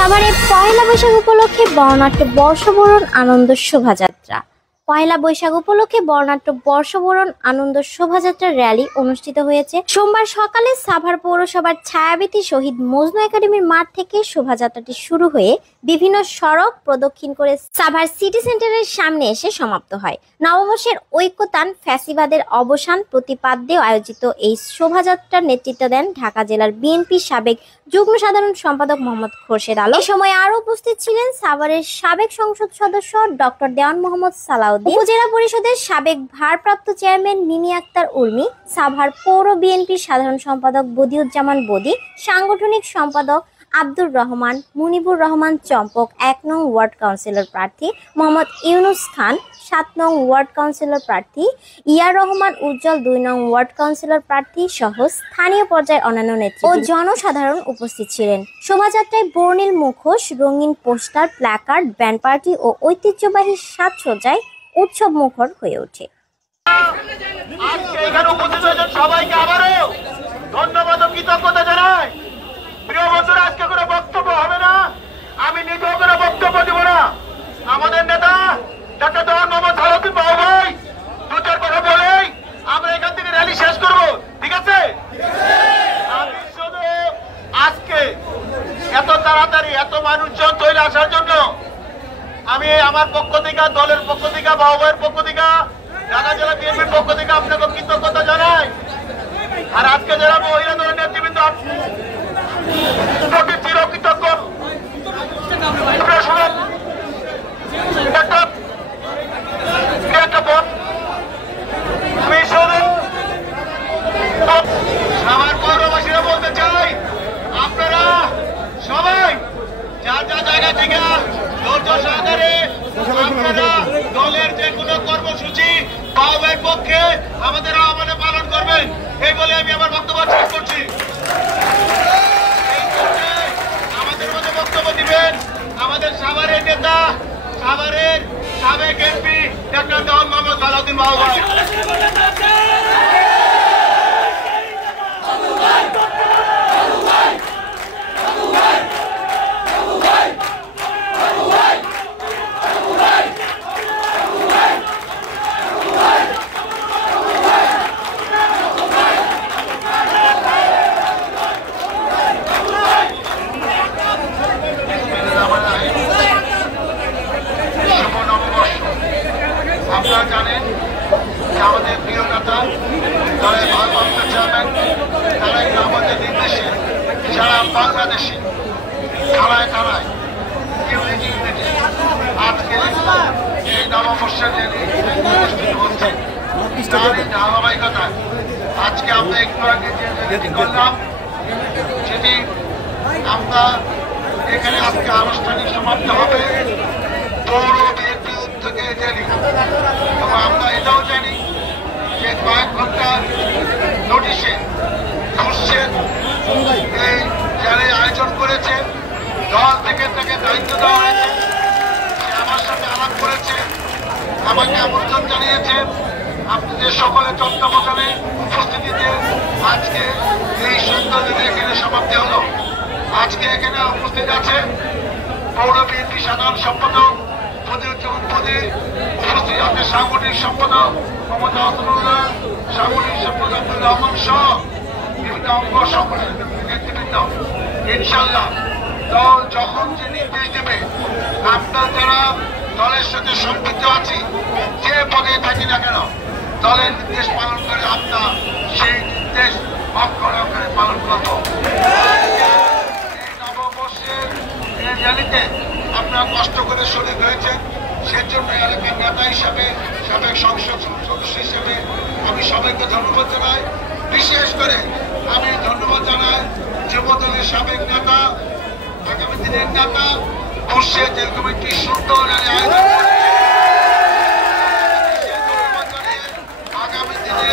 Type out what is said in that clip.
সাভারে পয়লা বৈশাখ উপলক্ষে বর্ণাঢ্য বর্ষবরণ আনন্দ শোভাযাত্রা। পয়লা বৈশাখ উপলক্ষে বর্ণাঢ্য বর্ষবরণ আনন্দ শোভাযাত্রার র্যালি অনুষ্ঠিত হয়েছে সোমবার সকালে সাভার পৌরসভার ছায়াবীথি শহীদ মজনু একাডেমির মাঠ থেকে। শোভাযাত্রাটি শুরু হয়ে বিভিন্ন সড়ক প্রদক্ষিণ করে সাভার সিটি সেন্টারের সামনে এসে সমাপ্ত হয়। নববর্ষের ঐক্যতান ফ্যাসিবাদের অবসান প্রতিপাদ্যে আয়োজিত এই শোভাযাত্রার নেতৃত্ব দেন ঢাকা জেলার বিএনপির সাবেক যুগ্ম সাধারণ সম্পাদক মোহাম্মদ খোরশেদ আলম। এই সময় আরো উপস্থিত ছিলেন সাভারের সাবেক সংসদ সদস্য ডক্টর দেওয়ান মোহাম্মদ সালাউদ্দিন, উপজেলা পরিষদের সাবেক ভারপ্রাপ্ত চেয়ারম্যান মিমি আক্তার উর্মি, সাভার পৌর বিএনপির সাধারণ সম্পাদক বদিউজ্জামান বদি, সাংগঠনিক সম্পাদক আব্দুর রহমান, মুনিবুর রহমান চম্পক ১ নং ওয়ার্ড কাউন্সিলর প্রার্থী, মোহাম্মদ ইউনুস খান ৭ নং ওয়ার্ড কাউন্সিলর প্রার্থী, ইয়ার রহমান উজ্জ্বল ২ নং ওয়ার্ড কাউন্সিলর প্রার্থী সহ স্থানীয় পর্যায়ের অন্যান্য নেতৃত্ব ও জনসাধারণ উপস্থিত ছিলেন। শোভাযাত্রায় বর্ণিল মুখোশ, রঙিন পোস্টার, প্ল্যাকার্ড, ব্যান্ড পার্টি ও ঐতিহ্যবাহী সাজসজ্জায় উৎসব মুখর হয়ে ওঠে। সবাইকে আবারও ধন্যবাদ ও কৃতজ্ঞতা জানাই। প্রিয় বন্ধুরা, আজকে কোনো বক্তব্য হবে না, আমি নিজেও কোনো বক্তব্য দিব না। আমাদের নেতা ডক্টর দেওয়ান মোহাম্মদ সালাউদ্দিন বাবু ভাই দু চার কথা বলেই আমরা এখান থেকে র্যালি শেষ করব, ঠিক আছে? আমি শুধু আজকে এত তাড়াতাড়ি এত মানুষজন তৈরি আসার জন্য আমি আমার পক্ষ থেকে, দলের পক্ষ থেকে, বাবু ভাইয়ের পক্ষ থেকে, ঢাকা জেলা বিএনপির পক্ষ থেকে আপনাকে কৃতজ্ঞতা জানাই। আর আজকে যারা মহিলা দলের নেতৃবৃন্দ চিরকৃতজ্ঞ। আমার পৌরবাসীরা বলতে চাই, আপনারা সবাই যার যা জায়গা থেকে ধৈর্য সহকারে আপনারা দলের যে কোনো কর্মসূচি বাউবের পক্ষে আমাদের আহ্বানে পালন করবেন, এই বলে আমি আমার বক্তব্য শেষ করছি। আমাদের মধ্যে বক্তব্য দিবেন আমাদের সাভারের নেতা, সাভারের সাবেক এমপি ডক্টর দেওয়ান মোহাম্মদ সালাউদ্দিন বাবু ভাই। আপনারা জানেন যে আমাদের প্রিয় নেতা দলের ভারপ্রাপ্ত চেয়ারম্যান তারাই আমাদের নির্দেশে সারা বাংলাদেশে থানায় থানায় ইউনিটি আজকে এই নববর্ষের অনুষ্ঠিত হচ্ছে। তার এই ধারাবাহিকতায় আজকে আমরা একটু আগে যে করলাম সেটি আমরা এখানে আজকে আনুষ্ঠানিক সমাপ্ত হবে পৌর বিএনপি উদ্যোগে র্যালি। এবং আমরা এটাও জানি যে কয়েক ঘন্টার নোটিশে খোরশেদ এই র্যালির আয়োজন করেছে, দল থেকে তাকে দায়িত্ব দেওয়া হয়েছে, সে আমার সাথে আলাপ করেছে, আমাকে আমন্ত্রণ জানিয়েছে আপনাদের সকলের তত্ত্বাবধানে উপস্থিতিতে আজকে এই সুন্দর দিনে এখানে সমাপ্তি হলো। আজকে এখানে উপস্থিত আছে পৌর বিএনপি সাধারণ সম্পাদক বদিউজ্জামান বদি, উপস্থিত আছে সাংগঠনিক সম্পাদক মোহাম্মদ আহসানুল্লাহ, সাংগঠনিক সম্পাদক আব্দুর রহমান সহ বিভিন্ন অঙ্গ সংগঠনের নেতৃবৃন্দ। ইনশাল্লাহ দল যখন যে নির্দেশ দেবে, আমরা যারা দলের সাথে সম্পৃক্ত আছি, যে পদে থাকি না কেন, দলের নির্দেশ পালন করে আমরা সেই নির্দেশ অক্ষরে অক্ষরে পালন করব। এই নববর্ষের এই র্যালিতে আপনারা কষ্ট করে শরীর হয়েছে, সেজন্য এলাকার নেতা হিসাবে, সাবেক সংসদ সদস্য হিসেবে আমি সবাইকে ধন্যবাদ জানাই। বিশেষ করে আমি ধন্যবাদ জানাই যুবদলের সাবেক নেতা, আগামী দিনের নেতা খোরশেদ জেল কমিটির সুন্দর আয়োজন আগামী দিনে